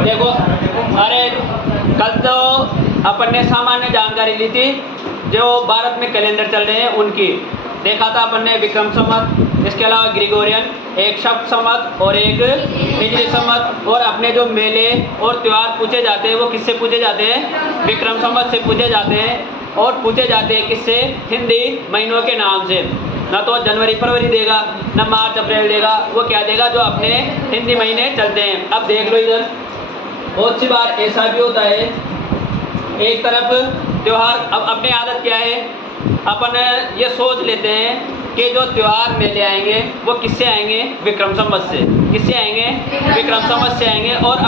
देखो, अरे कल तो अपन ने सामान्य जानकारी ली थी जो भारत में कैलेंडर चल रहे हैं उनकी। देखा था अपन ने विक्रम संवत, इसके अलावा ग्रिगोरियन, एक शक संवत और एक हिजरी संवत। और अपने जो मेले और त्यौहार पूछे जाते हैं वो किससे पूछे जाते हैं? विक्रम संवत से पूछे जाते हैं। और पूछे जाते हैं किससे? हिंदी महीनों के नाम से। ना तो जनवरी फरवरी देगा, ना मार्च अप्रैल देगा, वो क्या देगा? जो अपने हिंदी महीने चलते हैं। अब देख लो इधर, बहुत सी बार ऐसा भी होता है, एक तरफ त्यौहार, अब अपनी आदत क्या है, अपन ये सोच लेते हैं कि जो त्यौहार मेले आएंगे वो किससे आएंगे? विक्रम संवत से। किससे आएंगे? विक्रम संवत से आएंगे। और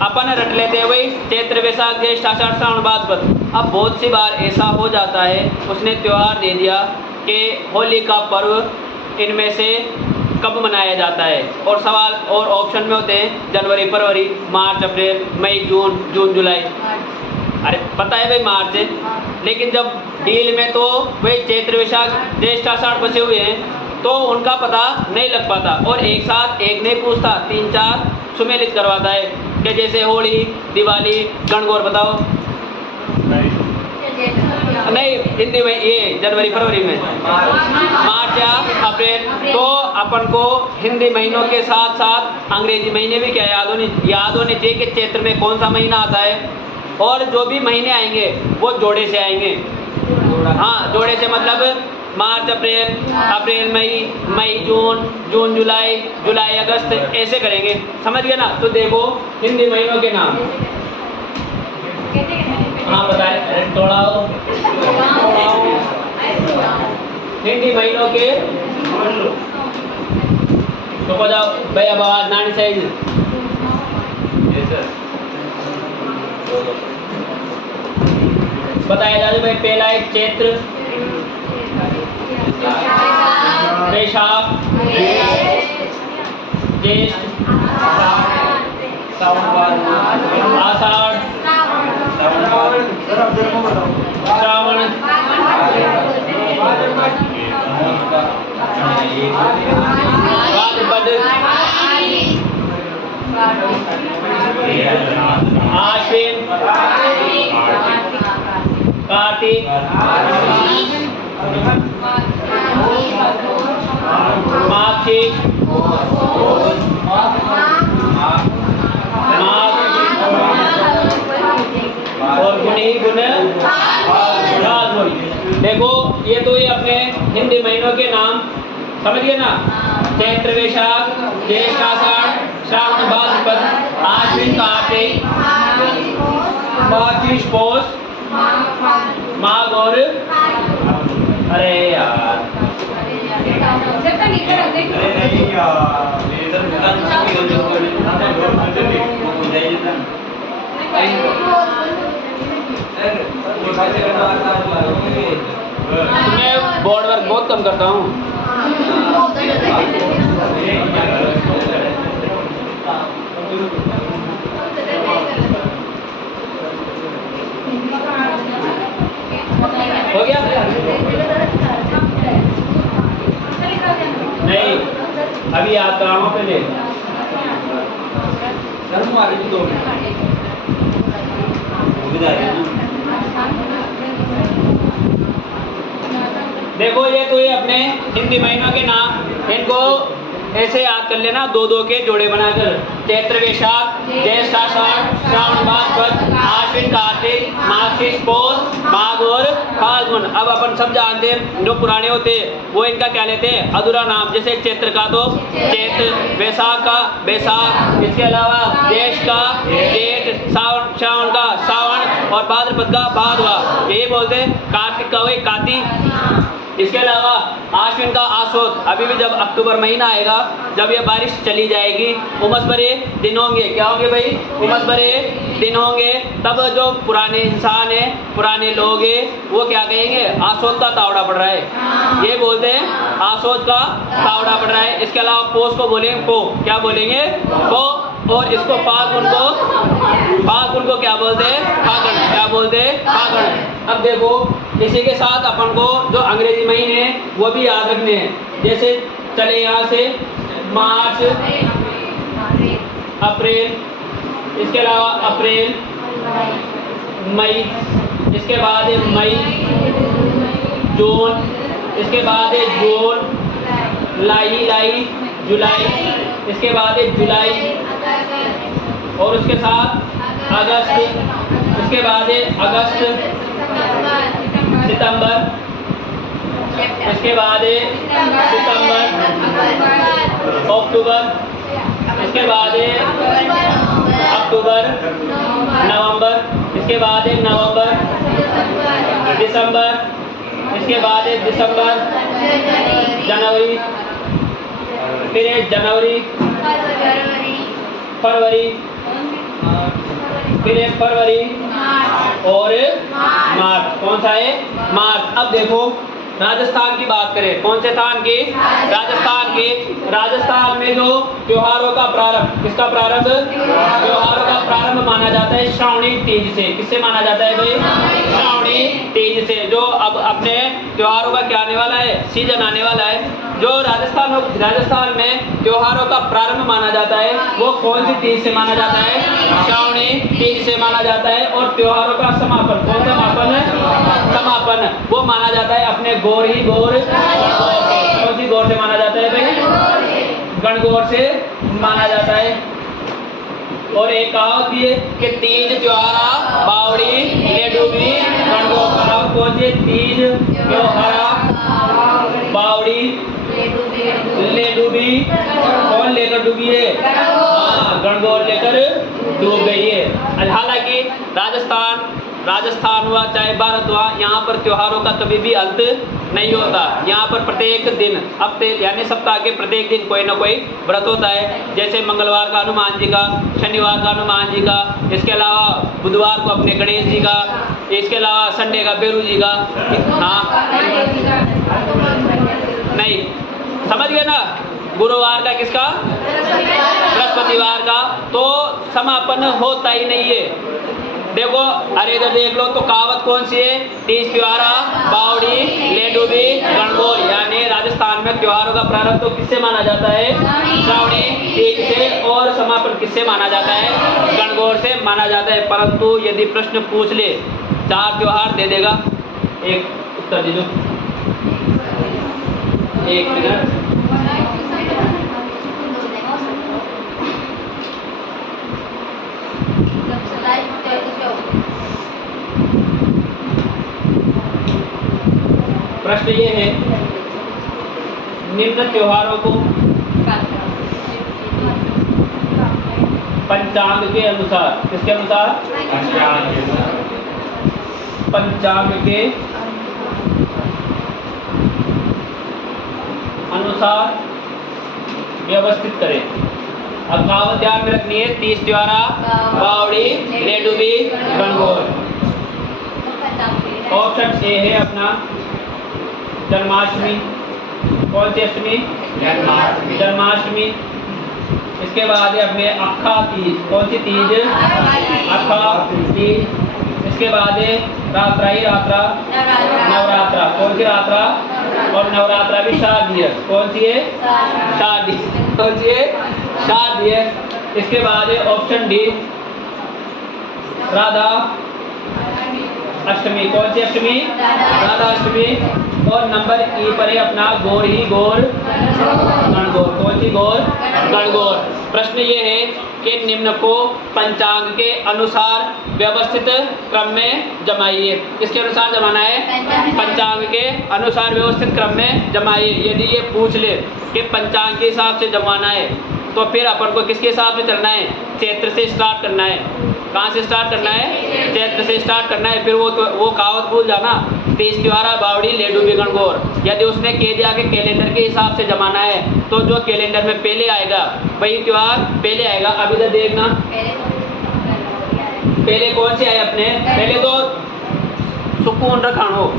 अपन रट लेते हैं वही चैत्र वैशाख ज्येष्ठ आषाढ़ श्रावण भाद्रपद। अब बहुत सी बार ऐसा हो जाता है, उसने त्यौहार दे दिया कि होली का पर्व इनमें से कब मनाया जाता है, और सवाल और ऑप्शन में होते हैं जनवरी फरवरी, मार्च अप्रैल, मई जून, जून जुलाई। अरे पता है भाई मार्च है, लेकिन जब डील में तो वही चैत्र वैशाख ज्येष्ठ आषाढ़ बचे हुए हैं तो उनका पता नहीं लग पाता। और एक साथ एक नहीं पूछता, 3-4 सुमेलित करवाता है कि जैसे होली, दिवाली, गणगौर। बताओ नहीं, हिंदी में ये जनवरी फरवरी में, मार्च या अप्रैल। तो अपन को हिंदी महीनों के साथ साथ अंग्रेजी महीने भी क्या याद होने चाहिए कि चैत्र में कौन सा महीना आता है। और जो भी महीने आएंगे वो जोड़े से आएंगे। हाँ, जोड़े से मतलब मार्च अप्रैल, अप्रैल मई, मई जून, जून जुलाई, जुलाई अगस्त, ऐसे करेंगे। समझ गए ना? तो देखो हिंदी महीनों के नाम। हाँ बताए, अरे तोड़ाओ। हिंदी महीनों के तो जाओ भाई, अब आवाज नानी साइज। बताया जाए भाई, पहला है चैत्र, वैशाख, ज्येष्ठ, आषाढ़, श्रावण, भाद्रपद, आश्विन, कार्तिक, माघ, और गुण। देखो ये तो ये अपने हिंदी महीनों के नाम समझ गए ना? चैत्र वैशाख ज्येष्ठ आषाढ़ श्रावण भाद्रपद, आश्विन कार्तिक, माघ पौष, माघ और अरे यार मैं बोर्ड वर्क बहुत कम करता हूँ। हो गया? नहीं, अभी याद कराऊँ पहले। देखो ये तो ये अपने हिंदी महीनों के नाम, इनको ऐसे याद कर लेना, 2-2 के जोड़े बनाकर। चैत्र वैशाख ज्येष्ठ आषाढ़ श्रावण भाद्रपद, आश्विन कार्तिक, माघ पौष, माघ और फाल्गुन। अब अपन सब जानते हैं जो पुराने होते हैं वो इनका क्या लेते हैं? अधूरा नाम। जैसे चैत्र का तो चैत्र, वैशाख का वैशाख, इसके अलावा ज्येष्ठ का जेठ, श्रावण का श्रावण और भाद्रपद का भादवा, यही बोलते हैं। कार्तिक का वही कार्तिक, इसके अलावा आश्विन का आश्वत। अभी भी जब अक्टूबर महीना आएगा, जब ये बारिश चली जाएगी, उमस भरे दिन होंगे। क्या होंगे भाई? उमस भरे दिन होंगे। तब जो पुराने इंसान है, पुराने लोग हैं, वो क्या कहेंगे? आश्वत का तावड़ा पड़ रहा है, ये बोलते हैं आश्वत का तावड़ा पड़ रहा है। इसके अलावा पोष को बोलेंगे पो, क्या बोलेंगे? पो। और इसको फाल्गुन को क्या बोलते हैं? फागण। क्या बोलते हैं? फागण। अब देखो इसी के साथ अपन को जो अंग्रेजी महीने हैं वो भी याद रखने हैं। जैसे चले यहाँ से मार्च, अप्रैल, इसके अलावा अप्रैल, मई, इसके बाद है मई, जून, इसके बाद है जून, लाई, जुलाई, इसके बाद है जुलाई, और उसके साथ अगस्त, इसके बाद है अगस्त, सितंबर, इसके बाद है सितंबर, अक्टूबर, इसके बाद है अक्टूबर, नवंबर, इसके बाद है नवंबर, दिसंबर, इसके बाद है दिसंबर, जनवरी, फिर है जनवरी, फरवरी, फिर है फरवरी और मार्च। कौन सा है? मार्च। अब देखो राजस्थान की बात करें, कौन से स्थान की? राजस्थान की। राजस्थान में जो त्योहारों का प्रारंभ, किसका प्रारंभ? त्योहारों का प्रारंभ माना जाता है श्रावणी तीज से। किससे माना जाता है भाई? श्रावणी तीज से। जो अब अपने त्योहारों का क्या आने वाला है? सीजन आने वाला है। जो राजस्थान में त्योहारों का प्रारंभ माना जाता है वो कौन सी तीज से माना जाता है? श्रावणी तीज से माना जाता है। और त्योहारों का समापन, कौन सा समापन वो माना जाता है अपने गौर कौन सी गौर से माना जाता है भाई? गणगौर से माना जाता है। और एक कहावत भी है कि तीज त्योहारा बावड़ी ले डूबी गणगौर। कहावत कौन सी? तीज त्योहारा बावड़ी ले डूबी। कौन लेकर डूबी है? गणगौर लेकर डूब गई है। हालांकि राजस्थान हुआ चाहे भारत हुआ, यहाँ पर त्योहारों का कभी भी अंत नहीं होता। यहाँ पर प्रत्येक दिन, हफ्ते यानी सप्ताह के प्रत्येक दिन कोई ना कोई व्रत होता है। जैसे मंगलवार का हनुमान जी का, शनिवार का हनुमान जी का, इसके अलावा बुधवार को अपने गणेश जी का, इसके अलावा संडे का बेरू जी का। हाँ नहीं समझ गए ना? गुरुवार का किसका? बृहस्पतिवार का। तो समापन होता ही नहीं है। देखो अरे इधर देख लो तो कहावत कौन सी है? तीज त्योहारा बावड़ी ले डूबी गणगौर। यानी राजस्थान में त्योहारों का प्रारंभ तो किससे माना जाता है? श्रावणी तीज से। और समापन किससे माना जाता है? गणगौर से माना जाता है। परंतु यदि प्रश्न पूछ ले 4 त्योहार दे देगा, एक उत्तर दे दो। 1 मिनट। प्रश्न ये है, निम्न त्योहारों को पंचांग के अनुसार, किसके अनुसार? पंचांग के अनुसार व्यवस्थित करें। अब कहावत ध्यान में रखनी है, तीज त्योहारा बावड़ी ले डूबी गणगौर। ऑप्शन ए है अपना जन्माष्टमी। कौन सी अष्टमी? जन्माष्टमी। इसके बाद है अपने अक्खा तीज। कौन सी तीज? अक्खा तीज। इसके बाद है नवरात्रा। कौन सी रात्रा? और नवरात्रा भी शारदीय। कौन सी है? शारदीय। कौन सी है? शारदीय। इसके बाद है ऑप्शन डी राधा अष्टमी। कौन सी अष्टमी? राधा अष्टमी। और नंबर ई पर है अपना गौर गणगौर। कौन सी गौर? गणगौर। प्रश्न ये है कि निम्न को पंचांग के अनुसार व्यवस्थित क्रम में जमाइए। किसके अनुसार जमाना है? पंचांग के अनुसार व्यवस्थित क्रम में जमाइए। यदि ये पूछ ले कि पंचांग के हिसाब से जमाना है तो फिर अपन को किसके हिसाब से चलना है? चैत्र से स्टार्ट करना है। कहाँ से स्टार्ट करना है? चैत्र से स्टार्ट करना है। फिर वो कहावत भूल जाना, तीज त्योहारा बावड़ी ले डूबी गणगौर। यदि उसने कह दिया कि कैलेंडर के हिसाब से जमाना है तो जो कैलेंडर में पहले आएगा वही त्योहार पहले आएगा। अब इधर देखना, पहले कौन से आए अपने? पहले तो सुकून रखा हो,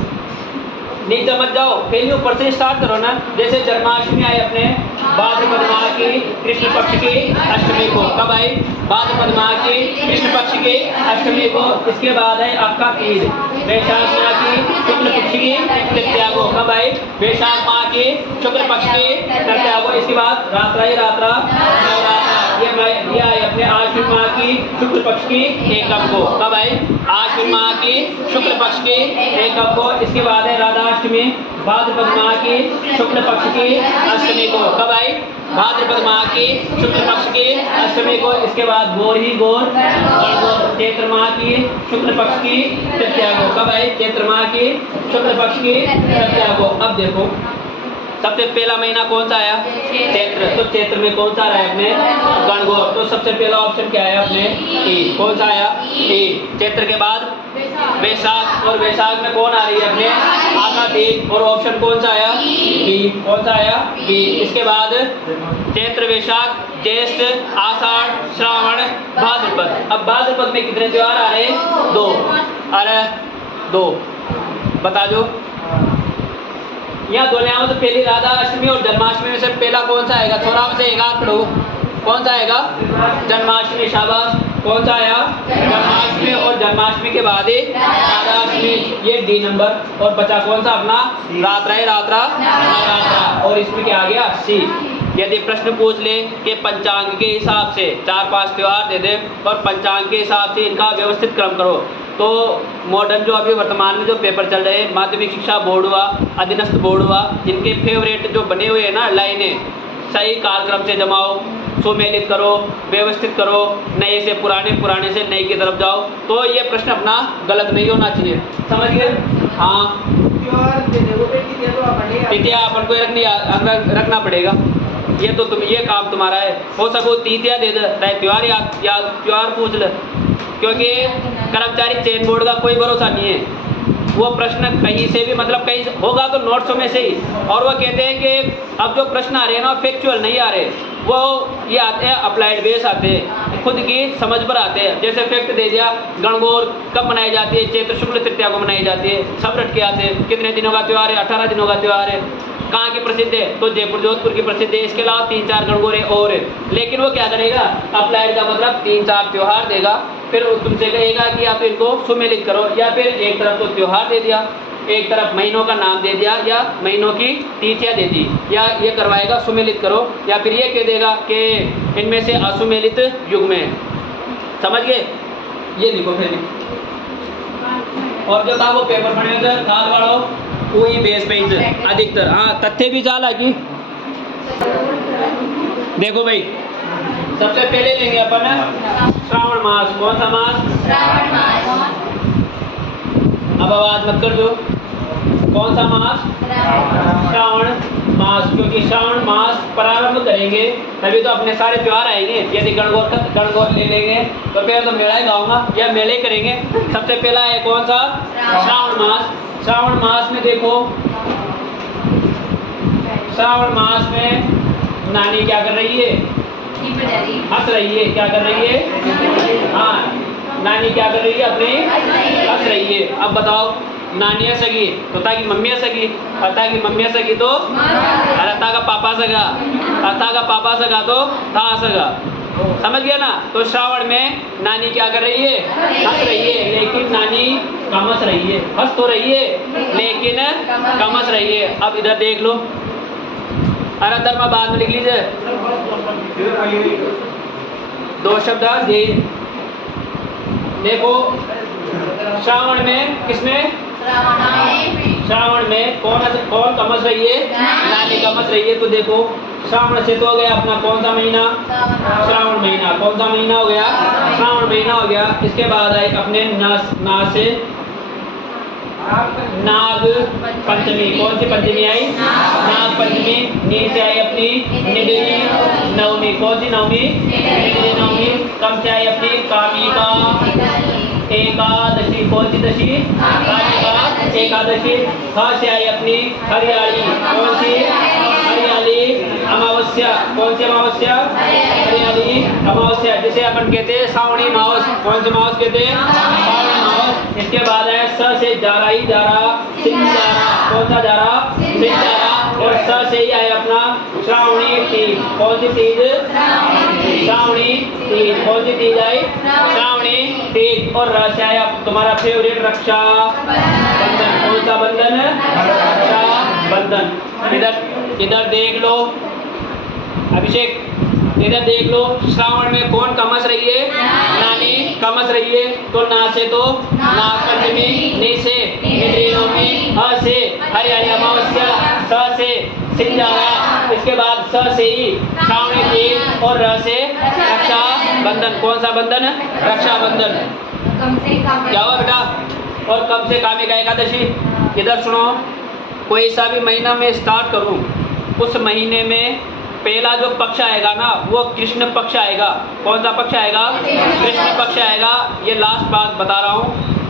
नीचे मत जाओ, पहले ऊपर से स्टार्ट करो ना। जैसे जन्माष्टमी आई अपने भाद्रपद माह की कृष्ण पक्ष की अष्टमी को। कब आई? भाद्रपद माह की कृष्ण पक्ष की अष्टमी को। इसके बाद है आपका तीज। वैशाख माह की शुक्ल पक्ष की तृतीया को। कब आई? वैशाख माह की शुक्ल पक्ष की तृतीया को। इसके बाद रात्रा ही रात्रा नवरात्रा, ये आई अपने आश्विन माह की शुक्ल पक्ष की एकम को। कब आई? आश्विन माह की शुक्ल पक्ष की एकम को। इसके बाद है राधाष्टमी, भाद्रपद माह की शुक्ल पक्ष की अष्टमी को। कब आई? भाद्रपद माह की शुक्ल पक्ष की अष्टमी को। इसके बाद गौर ही गौर, चैत्र माह की शुक्ल पक्ष की तृतीया को। कब आई? चैत्र माह की शुक्ल पक्ष की तृतीया को। अब देखो सबसे पहला महीना कौन सा आया? चैत्र। तो चैत्र में कौन सा आ रहा है अपने? गणगौर। तो सबसे पहला ऑप्शन क्या है अपने? ई। कौन सा आया? ई। चैत्र के बाद वैशाख, और वैशाख में कौन आ रही है अपने? आषाढ़। और ऑप्शन कौन सा आया? बी। कौन सा आया? बी। इसके बाद चैत्र, वैशाख, ज्येष्ठ, आषाढ़, श्रावण, भाद्रपद। अब भाद्रपद में कितने त्योहार आ रहे? 2। अरे 2 बता दो। यहाँ दोलियाओं से पहली राधा अष्टमी और जन्माष्टमी में से पहला कौन सा आएगा? थोड़ा से एक हाथ पढ़ो। कौन सा आएगा? जन्माष्टमी। शाबाश। कौन सा आया? जन्माष्टमी। और जन्माष्टमी के बाद ही राधाष्टमी, ये डी नंबर। और बचा कौन सा अपना? रात्रा ही रात्रा नवरात्रा। और इसमें क्या आ गया? सी। यदि प्रश्न पूछ ले कि पंचांग के हिसाब से 4-5 त्योहार दे दे और पंचांग के हिसाब से इनका व्यवस्थित क्रम करो, तो मॉडर्न जो अभी वर्तमान में जो पेपर चल रहे हैं, माध्यमिक शिक्षा बोर्ड हुआ, अधीनस्थ बोर्ड हुआ, इनके फेवरेट जो बने हुए हैं ना लाइनें, सही कार्यक्रम से जमाओ, सुमेलित करो, व्यवस्थित करो, नए से पुराने, पुराने से नए की तरफ जाओ, तो ये प्रश्न अपना गलत नहीं होना चाहिए। समझ गए? हाँ, तिथियाँ अपन को रखना पड़ेगा। ये तो ये काम तुम्हारा है। हो सको तिथियाँ दे दे, त्योहार या त्योहार पूछ ले, क्योंकि कर्मचारी चयन बोर्ड का कोई भरोसा नहीं है। वो प्रश्न कहीं से भी, मतलब कहीं होगा तो नोट्सों में से ही, और वो कहते हैं कि अब जो प्रश्न आ रहे हैं ना फैक्चुअल नहीं आ रहे, वो ये आते हैं अप्लाइड बेस आते हैं, खुद की समझ पर आते हैं। जैसे फैक्ट दे दिया गणगौर कब मनाई जाती है? चैत्र शुक्ल तृतीया को मनाई जाती है। सब रट के आते हैं। कितने दिनों का त्यौहार है? 18 दिनों का त्यौहार है। कहाँ की प्रसिद्ध है? तो जयपुर जोधपुर की प्रसिद्ध है। इसके अलावा 3-4 गणगौर और है। लेकिन वो क्या करेगा? अप्लाइड का मतलब 3-4 त्योहार देगा, फिर तुमसे कहेगा कि आप इनको सुमेलित करो, या फिर एक तरफ तो त्योहार दे दिया, एक तरफ महीनों का नाम दे दिया, या महीनों की तिथियाँ दे दी, या ये करवाएगा सुमेलित करो, या फिर ये कह देगा कि इनमें से असुमेलित युग्म है। समझ गए? ये लिखो फिर। और जो था वो पेपर पढ़ने से काल वालों वही बेस पे अधिकतर। हाँ, तथ्य भी जाला की। देखो भाई, सबसे पहले लेंगे अपन श्रावण मास। कौन सा मास? श्रावण मास। अब आवाज मत कर दो। कौन सा मास? श्रावण मास। क्योंकि श्रावण मास प्रारंभ करेंगे तभी तो अपने सारे त्योहार आएंगे। यदि गणगौर ले लेंगे तो फिर तो मेला ही गाऊंगा या मेले ही करेंगे। सबसे पहला है कौन सा? श्रावण मास। श्रावण मास में देखो, श्रावण मास में नानी क्या कर रही है? हंस रही है। क्या कर रही है? हाँ, नानी क्या कर रही है? अपनी हंस रही है। अब बताओ, नानी हंसगी तो ताकि मम्मी हंसगी, ताकि मम्मी हंसगी तो अरता का पापा सगा, अरता का पापा सगा तो था सगा। समझ गया ना? तो श्रावण में नानी क्या कर रही है? हंस रही है, लेकिन नानी कम हंस रही है। हंस तो रही है लेकिन कम हंस रही है। अब इधर देख लो, अरे धर्म बाद में लिख लीजिए। 2 शब्द दे। देखो श्रावण में, किसमें? श्रावण में कौन कम हंस रही है? नानी कम हंस रही है। तो देखो श्रावण से तो हो गया अपना कौन सा महीना? श्रावण महीना। कौन सा महीना हो गया? श्रावण महीना हो गया। इसके बाद आई अपने ना से नाग पंचमी। कौन सी पंचमी आई? नाग पंचमी। नी से आई अपनी निडली नवमी। कौन सी नवमी? निडली नवमी। कम से आई अपनी कामिका एकादशी। कौन सी दशी? कामिका एकादशी। ह से आई अपनी हरियाली। कौन सी? हरियाली अमावस्या। कौन सी अमावस्या? हरियाली अमावस्या, जिसे अपन कहते हैं श्रावणी मावस। कौन सी मावस कहते हैं? श्रावणी मावस। इसके बाद है स से जारा ही जारा, सिंह जारा। कौन सा जारा? सिंह जारा। और स से ही आए अपना श्रावणी तीज। कौन सी तीज? श्रावणी तीज। कौन सी तीज आई? श्रावणी तीज। और र से आया तुम्हारा फेवरेट रक्षा बंधन। कौन सा बंधन? रक्षा बंधन। इधर देख लो अभिषेक, इधर देख लो श्रावण में कौन कमस रही है? नानी कमस रही है। तो ना से तो नाग पंचमी, नी से निद्री नवमी, ह से हरियाली अमावस्या, स से सिंजारा, इसके बाद स से ही श्रावणी तीज और र से रक्षा बंधन। कौन सा बंधन? रक्षा बंधन। क्या हुआ बेटा? और कब से कामिका एकादशी? इधर सुनो, कोई सा भी महीना में स्टार्ट करूं, उस महीने में पहला जो पक्ष आएगा ना वो कृष्ण पक्ष आएगा। कौन सा पक्ष आएगा? कृष्ण पक्ष आएगा। ये लास्ट बात बता रहा हूँ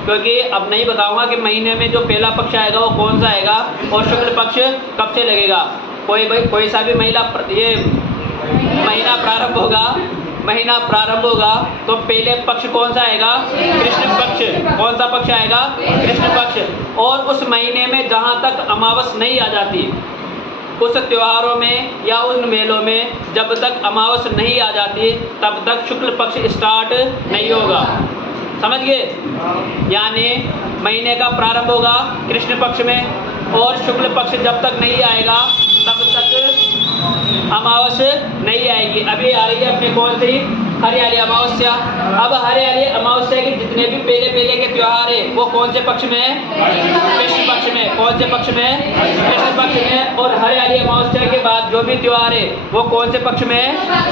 क्योंकि अब नहीं बताऊंगा कि महीने में जो पहला पक्ष आएगा वो कौन सा आएगा और शुक्ल पक्ष कब से लगेगा। कोई सा भी ये महीना प्रारंभ होगा तो पहले पक्ष कौन सा आएगा? कृष्ण पक्ष। कौन सा पक्ष आएगा? कृष्ण पक्ष। और उस महीने में जहाँ तक अमावस नहीं आ जाती, उस त्योहारों में या उन मेलों में जब तक अमावस नहीं आ जाती तब तक शुक्ल पक्ष स्टार्ट नहीं होगा। समझ गए? यानी महीने का प्रारंभ होगा कृष्ण पक्ष में और शुक्ल पक्ष जब तक नहीं आएगा तब तक अमावस नहीं आएगी। अभी आ रही है अपने कौन सी? हरियाली अमावस्या। अब हरियाली अमावस्या के जितने भी पहले के त्योहार है वो कौन से पक्ष में है? कृष्ण पक्ष में। कौन से पक्ष में? कृष्ण पक्ष में। और हरियाली अमावस्या के बाद जो भी त्योहार है वो कौन से पक्ष में है?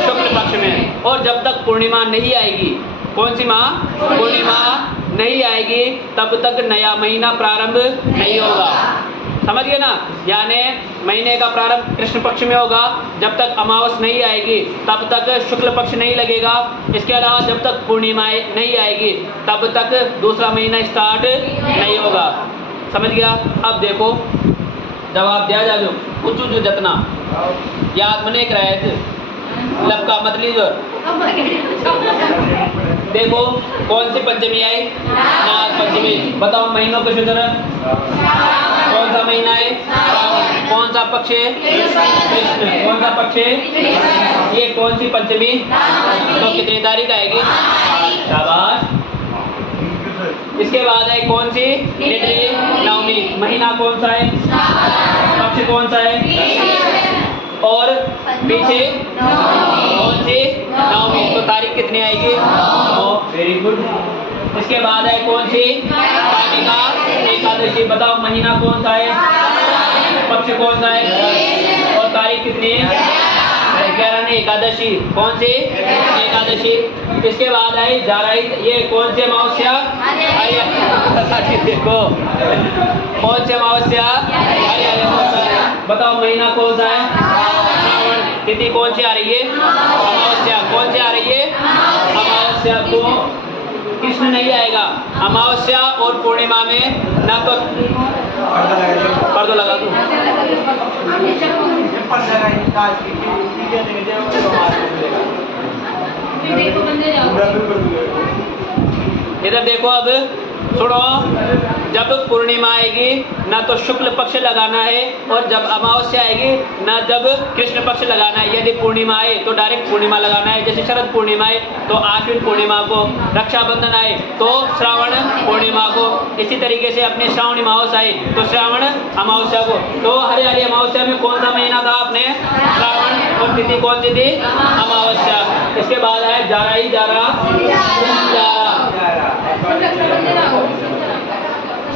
शुक्ल पक्ष में। और जब तक पूर्णिमा नहीं आएगी, कौन सी माँ? पूर्णिमा नहीं आएगी तब तक नया महीना प्रारंभ नहीं होगा। समझ गए ना? यानी महीने का प्रारंभ कृष्ण पक्ष में होगा, जब तक अमावस नहीं आएगी तब तक शुक्ल पक्ष नहीं लगेगा। इसके अलावा जब तक पूर्णिमा नहीं आएगी तब तक दूसरा महीना स्टार्ट नहीं होगा। समझ गया? अब देखो जवाब दिया जा कुछ जतना याद मने कराए लपका मत लीजिए। देखो कौन सी पंचमी आई? नाग पंचमी। बताओ महीनों के सूत्र। कौन सा महीना है? कौन सा पक्ष है? कृष्ण। कौन सा पक्ष है? ये कौन सी पंचमी? तो कितनी तारीख आएगी? शाबाश। इसके बाद है कौन सी? निद्री नवमी। महीना कौन सा है? पक्ष कौन सा है? और पीछे कौन सी? नवमी। तो तारीख कितनी आएगी? Very good. इसके बाद है कौन सी? कामिका एकादशी। बताओ महीना कौन सा है? पक्ष कौन सा है? और तारीख कितनी है? 11 ने एकादशी। कौन सी? एकादशी। इसके बाद आई जाराई। ये कौन सी अमावस्या? देखो कौन सी अमावस्या? हरियाली अमावस्या। बताओ महीना कौन सा है? श्रावण। तिथि कौन सी आ रही है? अमावस्या। कौन सी आ रही है? अमावस्या। तो कृष्ण नहीं आएगा। अमावस्या और पूर्णिमा में ना तो पर्दा लगा दूं। इधर देखो, अब सुनो, जब पूर्णिमा आएगी ना तो शुक्ल पक्ष लगाना है और जब अमावस्या आएगी ना जब कृष्ण पक्ष लगाना है। यदि पूर्णिमा आए तो डायरेक्ट पूर्णिमा लगाना है। जैसे शरद पूर्णिमा आए तो आश्विन पूर्णिमा को, रक्षाबंधन आए तो श्रावण पूर्णिमा को, इसी तरीके से अपने श्रावण अमावस्या आए तो श्रावण अमावस्या को। तो हरियाली अमावस्या में कौन सा महीना था अपने? श्रावण। और तिथि कौन सी थी? अमावस्या। इसके बाद आए जाराई जारा।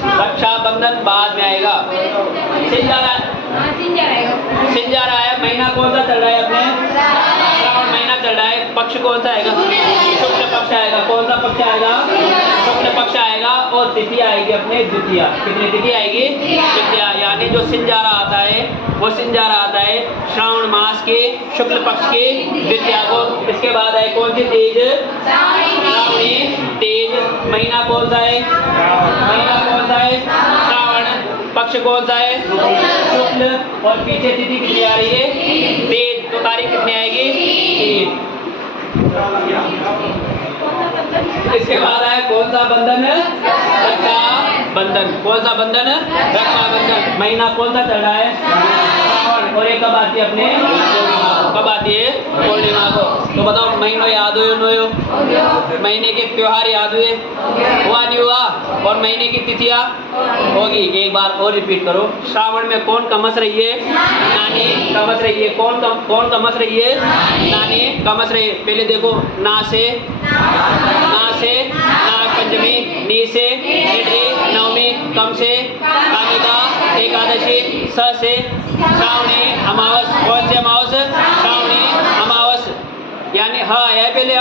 रक्षाबंधन बाद में आएगा। सिंजारा आया। महीना कौन सा चल रहा है अपने? श्रावण महीना चल रहा है। पक्ष कौन सा आएगा? शुक्ल पक्ष आएगा। कौन सा पक्ष आएगा? शुक्ल पक्ष आएगा। और तिथि आएगी अपने द्वितीया। कितनी तिथि आएगी? द्वितीया। यानी जो सिंजारा आता है वो सिंजारा आता है श्रावण मास के शुक्ल पक्ष के द्वितीया को। इसके बाद आए कौन सी तीज? श्रावणी तीज। महीना कौन सा है? महीना कौन सा है? श्रावण। पक्ष कौन सा है? शुक्ल। और पीछे तिथि कितनी आ रही है? तीज। तो तारीख कितनी आएगी? 3। इसके बाद आया कौन सा बंधन? रक्षाबंधन। कौन सा बंधन? रक्षाबंधन। महीना कौन सा चल रहा है? और ये कब आती है अपने? कब कब आती है? पूर्णिमा को। तो बताओ महीनों याद हो नो हो? महीने के त्योहार याद हुए? हुआ नहीं हुआ? और महीने की तिथियां होगी। एक बार और रिपीट करो। श्रावण में कौन कमस रही है? नानी कमस रही है। कौन कमस रही है? नानी कमस रही है। पहले देखो, ना से नाग पंचमी, नी से निड्री नवमी, कम से कालिका एकादशी, स से श्रावणी अमावस। कौन सी अमावस? श्रावणी अमावस। यानी ह है पहले, ह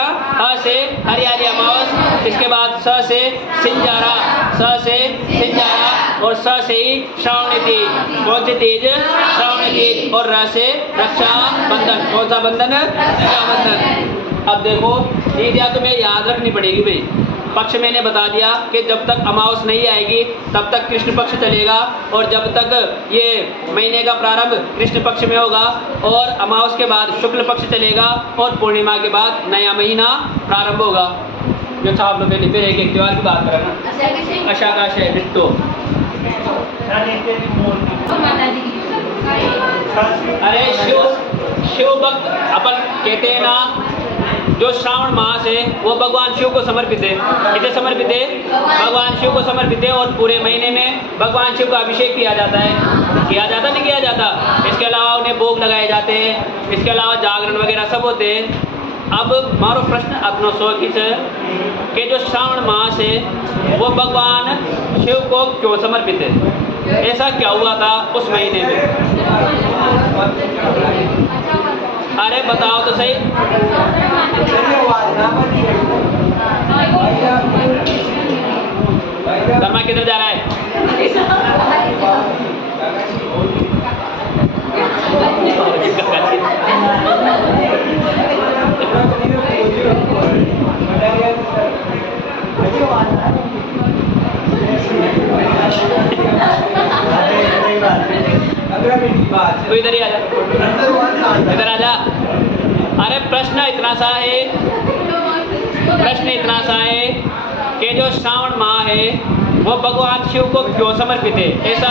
से हरियाली अमावस, इसके बाद स से सिंजारा, और स से ही श्रावणी तीज। कौन सी तीज? श्रावणी तीज। और र से रक्षा बंधन। कौन सा बंधन? रक्षा बंधन। अब देखो, तीथियां तुम्हें याद रखनी पड़ेगी भाई। पक्ष मैंने बता दिया कि जब तक अमावस नहीं आएगी तब तक कृष्ण पक्ष चलेगा, और जब तक ये महीने का प्रारंभ कृष्ण पक्ष में होगा, और अमावस के बाद शुक्ल पक्ष चलेगा, और पूर्णिमा के बाद नया महीना प्रारंभ होगा। जो था आप लोग पहले फिर एक त्योहार की बात करें। अशाकाश है बिट्टो। अरे शिव भक्त अपन कहते हैं ना, जो श्रावण मास है वो भगवान शिव को समर्पित है। किसे समर्पित है? भगवान शिव को समर्पित है। और पूरे महीने में भगवान शिव का अभिषेक किया जाता है। किया जाता नहीं किया जाता? इसके अलावा उन्हें भोग लगाए जाते हैं, इसके अलावा जागरण वगैरह सब होते हैं। अब मारो प्रश्न अपनो सो कि जो श्रावण मास है वो भगवान शिव को क्यों समर्पित है? ऐसा क्या हुआ था उस महीने में? अरे बताओ तो सही। धर्मा किधर जा रहा है? तू इधर ही आजा, इधर आजा। अरे प्रश्न इतना सा है कि जो श्रावण माह है वो भगवान शिव को क्यों समर्पित है? ऐसा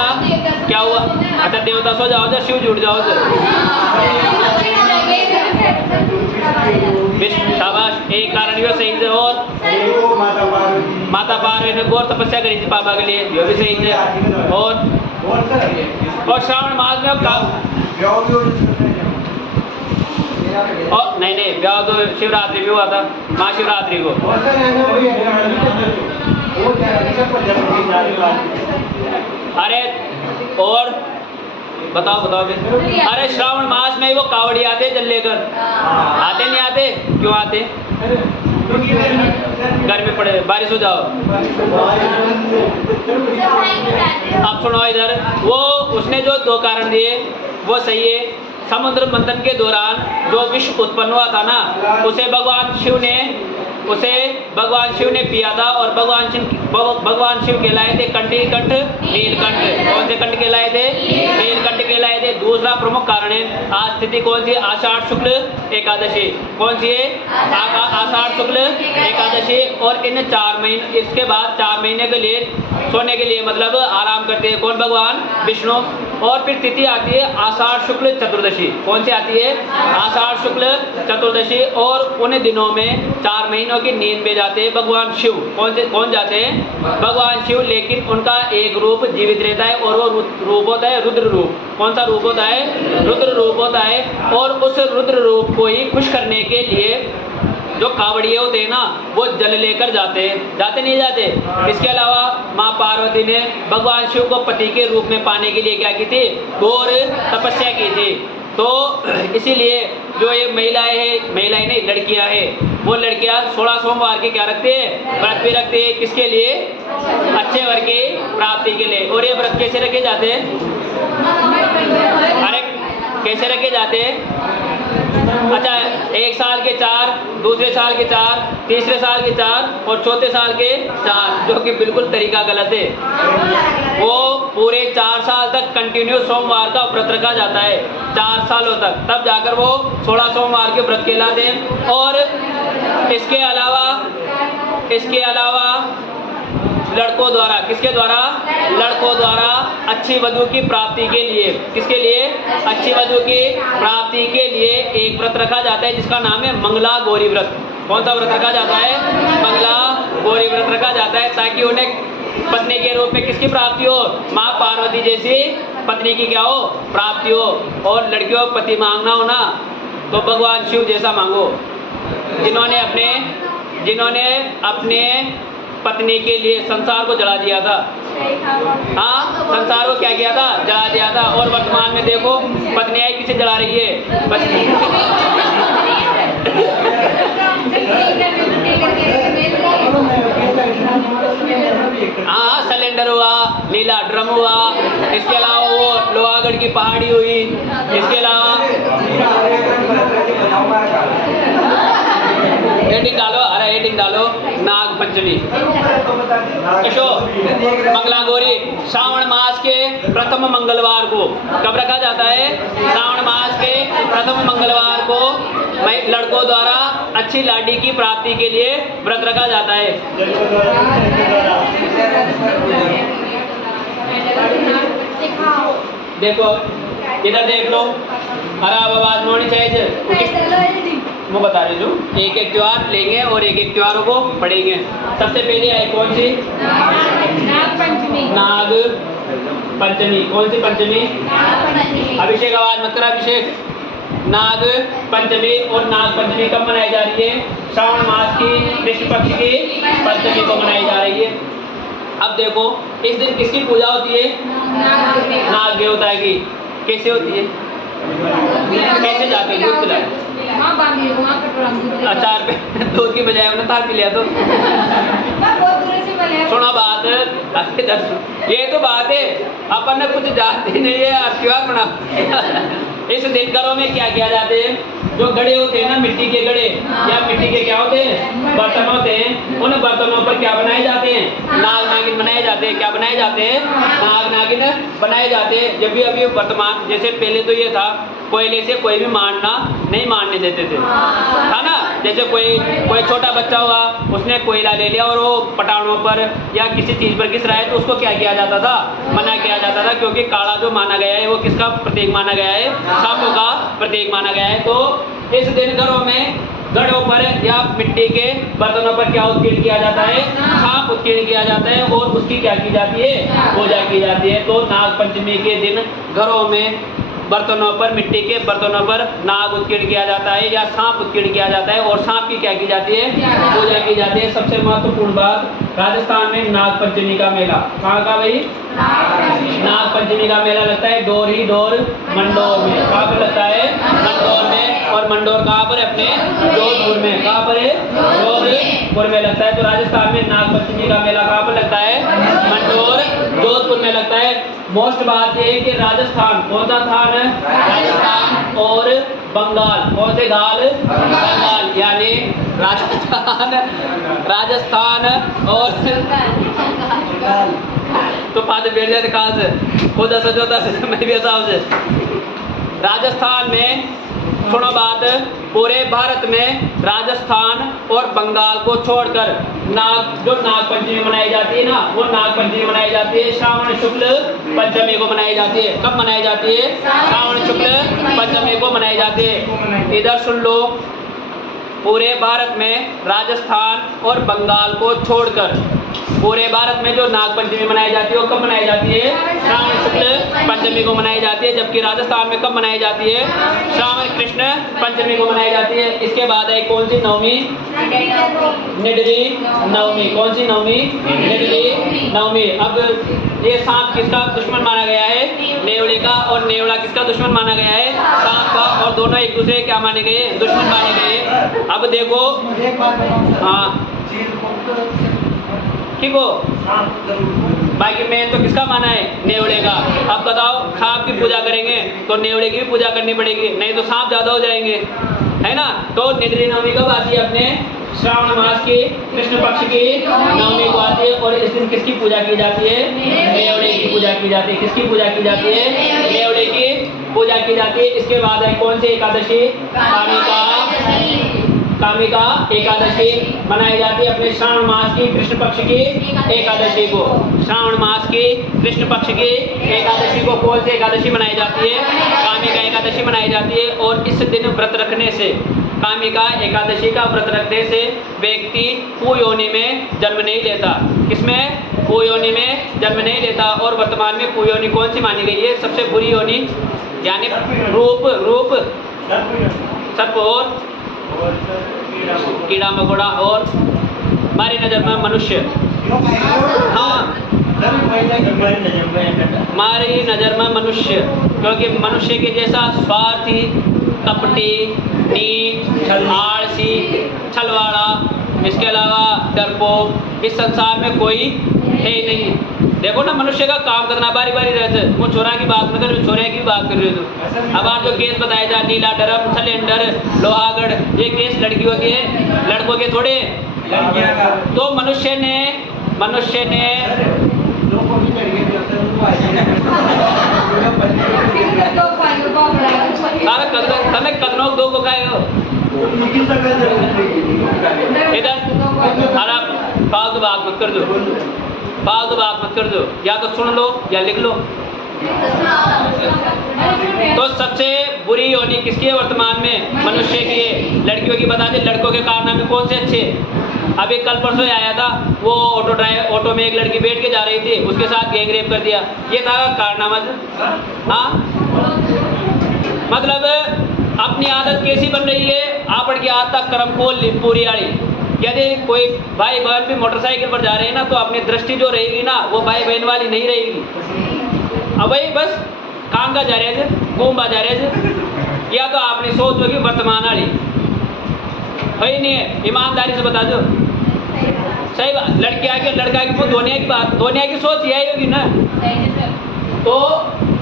क्या हुआ? अच्छा देवता सो जाओ, जब शिव जुड़ जाओ। शाबाश, एक कारण यो सही है। और माता पार्वती ने घोर तपस्या करी थी पापा के लिए, ये भी सही है। और श्रावण मास में नहीं ब्याह तो शिवरात्रि भी हुआ था, महाशिवरात्रि को। अरे और बताओ अरे श्रावण मास में वो कावड़ी आते जल लेकर, आते नहीं आते? क्यों आते? घर में पड़े, बारिश हो जाओ। अब सुनो इधर, वो उसने जो दो कारण दिए वो सही है। समुद्र मंथन के दौरान जो विष उत्पन्न हुआ था ना, उसे भगवान शिव ने पिया था। और भगवान शिव कहलाए थे कंठ नीलकंठ। कौन से कंठ कहलाए थे? नीलकंठ कहलाए थे। दूसरा प्रमुख कारण है, आज तिथि कौन सी? आषाढ़ शुक्ल एकादशी। कौन सी है? आषाढ़ शुक्ल एकादशी। और इन 4 महीने, इसके बाद 4 महीने के लिए सोने के लिए मतलब आराम करते हैं कौन? भगवान विष्णु। और फिर तिथि आती है आषाढ़ शुक्ल चतुर्दशी। कौन सी आती है? आषाढ़ शुक्ल चतुर्दशी। और उन दिनों में 4 महीनों की नींद में जाते हैं भगवान शिव। कौन जाते हैं? भगवान शिव। लेकिन उनका एक रूप जीवित रहता है, और वो रूप होता है रुद्र रूप। कौन सा रूप होता है? रुद्र रूप होता है। और उस रुद्र रूप को ही खुश करने के लिए जो कावड़िए होते हैं ना, वो जल लेकर जाते नहीं जाते? इसके अलावा माँ पार्वती ने भगवान शिव को पति के रूप में पाने के लिए क्या की थी? घोर तपस्या की थी। तो इसीलिए जो ये महिलाएं नहीं, लड़कियां हैं, वो लड़कियां 16 सोमवार के क्या रखते हैं? व्रत भी रखते हैं। किसके लिए? अच्छे वर की प्राप्ति के लिए। और ये व्रत कैसे रखे जाते हैं? अरे कैसे रखे जाते हैं? अच्छा, 1 साल के 4, दूसरे साल के 4, तीसरे साल के 4 और चौथे साल के 4, जो कि बिल्कुल तरीका गलत है। वो पूरे 4 साल तक कंटिन्यू सोमवार का व्रत रखा जाता है, 4 सालों तक, तब जाकर वो 16 सोमवार के व्रत कहलाते हैं। और इसके अलावा लड़कों द्वारा, किसके द्वारा? लड़कों द्वारा अच्छी वधु की प्राप्ति के लिए। किसके लिए? अच्छी वधु की प्राप्ति के लिए एक व्रत रखा जाता है जिसका नाम है मंगला गौरी व्रत। कौन सा व्रत रखा जाता है? मंगला गौरी व्रत रखा जाता है, ताकि उन्हें पत्नी के रूप में किसकी प्राप्ति हो? माँ पार्वती जैसी पत्नी की क्या हो? प्राप्ति हो। और लड़कियों पति मांगना हो ना तो भगवान शिव जैसा मांगो, जिन्होंने अपने पत्नी के लिए संसार को जला दिया था। हाँ, संसार को क्या किया था? जला दिया था। और वर्तमान में देखो पत्नियां किसे जला रही है? हाँ, सिलेंडर हुआ, नीला ड्रम हुआ, इसके अलावा वो लोहागढ़ की पहाड़ी हुई, इसके अलावा एडिंग डालो, अरे एडिंग डालो, नाग पंचमी कशो मंगला गौरी श्रावण मास के प्रथम मंगलवार को कब रखा जाता है? श्रावण मास के प्रथम मंगलवार को लड़कों द्वारा अच्छी लाड़ी की प्राप्ति के लिए व्रत रखा जाता है। देखो इधर देख लो, अरे आवाज होनी चाहिए। मैं बता रही हूँ, एक एक त्योहार लेंगे और एक एक त्योहारों को पढ़ेंगे। सबसे पहले आई कौन सी? नाग पंचमी। कौन सी पंचमी? अभिषेक आवाज मत करा, अभिषेक। नाग पंचमी। और नाग पंचमी कब मनाई जा रही है? श्रावण मास की कृष्ण पक्ष की पंचमी को मनाई जा रही है। अब देखो इस दिन किसकी पूजा होती है? नाग देवता की। कैसे होती है? कैसे जाते हैं? दूध पिलाए अचार पे दूध की बजाय उन्हें तार पी लिया तो सुना बात। ये तो बात है, अपन ने कुछ जानते नहीं है, त्योहार मना। इस दिन घरों में क्या किया जाते हैं? जो घड़े होते हैं ना, मिट्टी के घड़े या मिट्टी के क्या होते हैं? बर्तन होते हैं। उन बर्तनों पर क्या बनाए जाते हैं? नाग नागिन बनाए जाते हैं। क्या बनाए जाते हैं? नाग नागिन बनाए जाते हैं। जब भी अभी वर्तमान, जैसे पहले तो ये था कोयले से कोई भी नहीं मारने देते थे, था ना। जैसे कोई छोटा बच्चा हुआ, उसने कोयला ले लिया और वो पटानों पर या किसी चीज पर घिस रहा है तो उसको क्या किया जाता था? मना किया जाता था, क्योंकि काला जो माना गया है वो किसका प्रतीक माना गया है? सांपों का प्रतीक माना गया है। तो इस दिन घरों में घड़ों पर या मिट्टी के बर्तनों पर क्या उत्कीर्ण किया जाता है? सांप उत्कीर्ण किया जाता है और उसकी क्या की जाती है? पूजा की जाती है। तो नाग पंचमी के दिन घरों में बर्तनों पर, मिट्टी के बर्तनों पर नाग उत्कीर्ण किया जाता है या सांप उत्कीर्ण किया जाता है। और सांप की क्या की जाती है? पूजा की जाती है। सबसे महत्वपूर्ण बात, राजस्थान में नाग पंचमी का मेला कहाँ का भाई? नाग पंचमी का मेला लगता है डोर ही डोर मंडोर में। कहाँ पर लगता है? मंडोर में। और मंडोर कहाँ पर? अपने जोधपुर में। कहाँ पर है? जोधपुर में लगता है। तो राजस्थान में नाग पंचमी का मेला कहाँ पर लगता है? मंडोर, जोधपुर में लगता है। मोस्ट बात यह है कि राजस्थान, कौन सा स्थान है? राजस्थान और बंगाल, कौन से गाल? बंगाल, यानी राजस्थान और तो पाँच बैठ जाते कहाँ से? खुद सजोता से मैं भी से राजस्थान में। सुनो बात, पूरे भारत में राजस्थान और बंगाल को छोड़कर जो नाग पंचमी मनाई जाती है ना, वो नाग पंचमी मनाई जाती है श्रावण शुक्ल पंचमी को मनाई जाती है। कब मनाई जाती है? श्रावण शुक्ल पंचमी को मनाई जाती है। इधर सुन लो, पूरे भारत में राजस्थान और बंगाल को छोड़कर पूरे भारत में जो नाग पंचमी मनाई जाती है वो कब मनाई जाती है? श्रावण शुक्ल पंचमी को मनाई जाती है। जबकि राजस्थान में कब मनाई जाती है? श्रावण कृष्ण पंचमी को मनाई जाती है। इसके बाद आई कौन सी नवमी? निडरी नवमी। कौन सी नवमी? निडरी नवमी। अब ये सांप किसका दुश्मन माना गया है? नेवले का। और नेवला किसका दुश्मन माना गया है? सांप का। और दोनों एक दूसरे क्या माने गए? दुश्मन माने गए। अब देखो, हाँ ठीक हो, बाकी मेन तो किसका माना है? नेवले का। अब बताओ, सांप की पूजा करेंगे तो नेवले की भी पूजा करनी पड़ेगी, नहीं तो सांप ज्यादा हो जाएंगे, है ना। तो निद्री नवमी कब आती है? अपने श्रावण मास की कृष्ण पक्ष की नवमी को आती है। और इस दिन किसकी पूजा की जाती है? नेवले की पूजा की जाती है। किसकी पूजा की जाती है? नेवले की पूजा की जाती है। इसके बाद है कौन सी एकादशी? कामिका एकादशी मनाई जाती है अपने श्रावण मास की कृष्ण पक्ष की एकादशी को। श्रावण मास की कृष्ण पक्ष की एकादशी को कौन सी एकादशी मनाई जाती है? कामिका एकादशी मनाई जाती है। और इस दिन व्रत रखने से, कामिका एकादशी का व्रत रखने से व्यक्ति कुयोनि में जन्म नहीं लेता। किसमें? कुयोनि में जन्म नहीं लेता। और वर्तमान में कुयोनि कौन सी मानी गई है? सबसे बुरी योनि, यानी रूप सर्प और कीड़ा मकोड़ा और हमारी नजर में मनुष्य। हाँ, हमारी नजर में मनुष्य, क्योंकि मनुष्य के जैसा स्वार्थी, कपटी, नीच, आलसी, छलवाड़ा, इसके अलावा डरपोक इस संसार में कोई है ही नहीं। देखो ना, मनुष्य का काम करना बारी बारी रहता है। वो छोरा की बात में कर, छोरे की बात कर रहे हो। अब आप जो केस बताया जा, नीला ड्रम, सिलेंडर, लोहागढ़, ये केस लड़कियों के, लड़कों के थोड़े। तो मनुष्य ने તમે કદનો દો को खाए हो इधर। अरे फालतू बात मत कर दो, फालतू बात मत कर दो, या तो सुन लो या लिख लो। तो सबसे बुरी योनि किसकी है वर्तमान में? मनुष्य की है। लड़कियों की बता दें, लड़कों के कारनामे कौन से अच्छे? अभी कल परसों आया था, वो ऑटो में एक लड़की बैठ के जा रही थी, उसके साथ गैंग रेप कर दिया। ये था कारनामा। हाँ, मतलब अपनी आदत कैसी बन रही है? आपड़ की आदत कर्म को पूरी आड़ी। यदि कोई भाई बहन भी मोटरसाइकिल पर जा रहे हैं ना, तो अपनी दृष्टि जो रहेगी ना, वो भाई बहन वाली नहीं रहेगी। अब वही बस काम का जा रहे थे, घूमबा जा रहे थे। या तो आपने सोच होगी वर्तमान वाली है ही नहीं है। ईमानदारी से बता दो, सही बात। लड़की आके लड़का की दुनिया की बात, दुनिया की सोच यही होगी ना। तो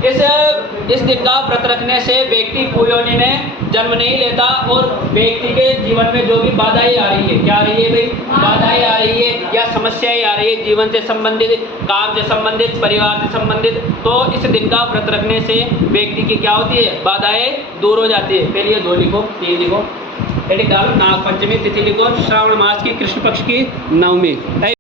इस दिन का व्रत रखने से व्यक्ति कुयोनि में जन्म नहीं लेता। और व्यक्ति के जीवन में जो भी बाधाएं आ रही है, क्या आ रही है भाई? बाधाएं आ रही है या समस्याएं आ रही है, जीवन से संबंधित, काम से संबंधित, परिवार से संबंधित, तो इस दिन का व्रत रखने से व्यक्ति की क्या होती है? बाधाएं दूर हो जाती है। पहले ये 2 लिखो, 3 लिखो, डालो। नाग पंचमी तिथि लिखो, श्रावण मास की कृष्ण पक्ष की 9वीं।